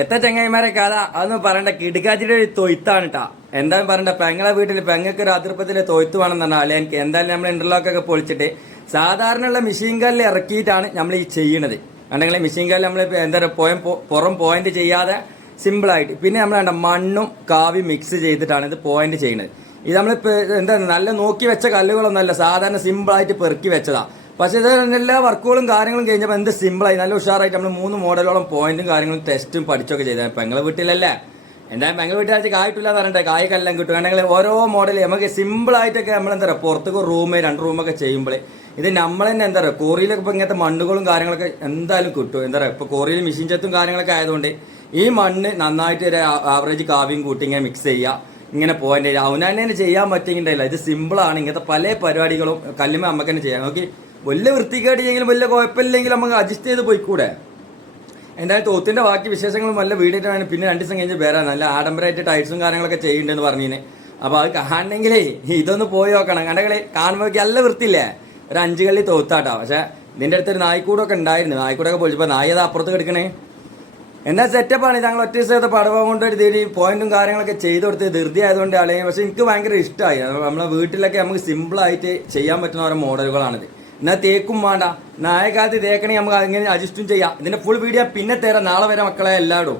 എത്ര ചങ്ങായിമാരെ കഥ അതൊന്നും പറയണ്ട. കിടുക്കാച്ചിയുടെ ഒരു തൊയ്ത്താണ് കേട്ടാ എന്താണ് പറയണ്ട. പെങ്ങളെ വീട്ടിൽ പെങ്ങൾക്ക് ഒരു അതിർപ്പത്തിലെ തൊയ്ത്ത് എന്ന് പറഞ്ഞാൽ എനിക്ക് എന്തായാലും നമ്മൾ ഇന്റർലോക്ക് ഒക്കെ പൊളിച്ചിട്ട് സാധാരണയുള്ള മെഷീൻ കല്ലിൽ ഇറക്കിയിട്ടാണ് നമ്മൾ ഈ ചെയ്യണത്. കണ്ടെങ്കിൽ മെഷീൻ കല്ലിൽ നമ്മൾ എന്താ പറയുക പോയം പുറം പോയിന്റ് ചെയ്യാതെ സിമ്പിൾ ആയിട്ട്. പിന്നെ നമ്മൾ വേണ്ട മണ്ണും കാവി മിക്സ് ചെയ്തിട്ടാണ് ഇത് പോയിന്റ് ചെയ്യുന്നത് ഇത് നമ്മൾ എന്താ നല്ല നോക്കി വെച്ച കല്ലുകളൊന്നല്ല സാധാരണ സിമ്പിൾ ആയിട്ട് പെറുക്കി വെച്ചതാ. പക്ഷെ ഇത് എല്ലാ വർക്കുകളും കാര്യങ്ങളും കഴിഞ്ഞപ്പോൾ എന്ത് സിമ്പിളായി നല്ല ഉഷാറായിട്ട് നമ്മൾ മൂന്ന് മോഡലോളം പോയിന്റും കാര്യങ്ങളും ടെസ്റ്റും പഠിച്ചൊക്കെ ചെയ്തത്. പെങ്ങളെ വീട്ടിലല്ലേ? എന്തായാലും പെങ്ങളെ വീട്ടിലാഴ്ച കായിട്ടില്ല എന്ന് പറഞ്ഞിട്ട് കായ്ക്കെല്ലാം കിട്ടും. കാരണം ഓരോ മോഡൽ നമുക്ക് സിമ്പിളായിട്ടൊക്കെ നമ്മൾ എന്താ പറയുക പുറത്തേക്ക് റൂം രണ്ട് റൂമൊക്കെ ചെയ്യുമ്പോൾ ഇത് നമ്മൾ തന്നെ എന്താ പറയുക കോറിയിലൊക്കെ ഇപ്പോൾ ഇങ്ങനത്തെ മണ്ണുകളും കാര്യങ്ങളൊക്കെ എന്തായാലും കിട്ടും. എന്താ പറയുക ഇപ്പോൾ കോറിയിൽ മെഷീൻ ചെത്തും കാര്യങ്ങളൊക്കെ ആയതുകൊണ്ട് ഈ മണ്ണ് നന്നായിട്ട് ഒരു ആവറേജ് കാവ്യം കൂട്ടി ഇങ്ങനെ മിക്സ് ചെയ്യുക ഇങ്ങനെ പോകാൻ അവനാൻ തന്നെ ചെയ്യാൻ പറ്റുന്നുണ്ടായില്ല ഇത് സിമ്പിളാണ് ഇങ്ങനത്തെ പല പരിപാടികളും കല്ലുമ നമുക്ക് തന്നെ ചെയ്യാം. നോക്കി വലിയ വൃത്തികേടില്ലെങ്കിലും വലിയ കുഴപ്പമില്ലെങ്കിൽ നമുക്ക് അഡ്ജസ്റ്റ് ചെയ്ത് പോയിക്കൂടെ? എന്തായാലും തോത്തിന്റെ ബാക്കി വിശേഷങ്ങളും വല്ല വീടിട്ടാണ് പിന്നെ രണ്ട് ദിവസം കഴിഞ്ഞ് വരാൻ നല്ല ആഡംബരമായിട്ട് ടൈൽസും കാര്യങ്ങളൊക്കെ ചെയ്യുന്നുണ്ടെന്ന് പറഞ്ഞിന്. അപ്പോൾ അത് കാണണമെങ്കിലേ ഇതൊന്ന് പോയി നോക്കണം. കണ്ടെങ്കിൽ കാണുമ്പോൾ നല്ല വൃത്തിയില്ലേ? ഒരു അഞ്ച് കള്ളി തോത്താട്ടോ. പക്ഷേ ഇതിന്റെ അടുത്തൊരു നായ്ക്കൂടൊക്കെ ഉണ്ടായിരുന്നു. നായ്ക്കൂടൊക്കെ പൊളിച്ചപ്പോൾ നായ അത് അപ്പുറത്ത് കിടക്കണേ? എന്നാൽ സെറ്റപ്പാണ് ഞങ്ങൾ ഒറ്റ ദിവസത്തെ പടവ കൊണ്ട് ഒരു തീരി പോയിന്റും കാര്യങ്ങളൊക്കെ ചെയ്ത് കൊടുത്ത് ധൃതി ആയതുകൊണ്ട് അല്ലെങ്കിൽ പക്ഷേ എനിക്ക് ഭയങ്കര ഇഷ്ടമായി. നമ്മളെ വീട്ടിലൊക്കെ നമുക്ക് സിമ്പിളായിട്ട് ചെയ്യാൻ പറ്റുന്ന ഓരോ മോഡലുകളാണിത് എന്നാ തേക്കും വേണ്ട. നായകാലത്ത് തേക്കണേ നമുക്ക് അങ്ങനെ അഡ്ജസ്റ്റും ചെയ്യാം. ഇതിന്റെ ഫുൾ വീഡിയോ പിന്നെ തരാം. നാളെ വരെ മക്കളെ എല്ലായിടും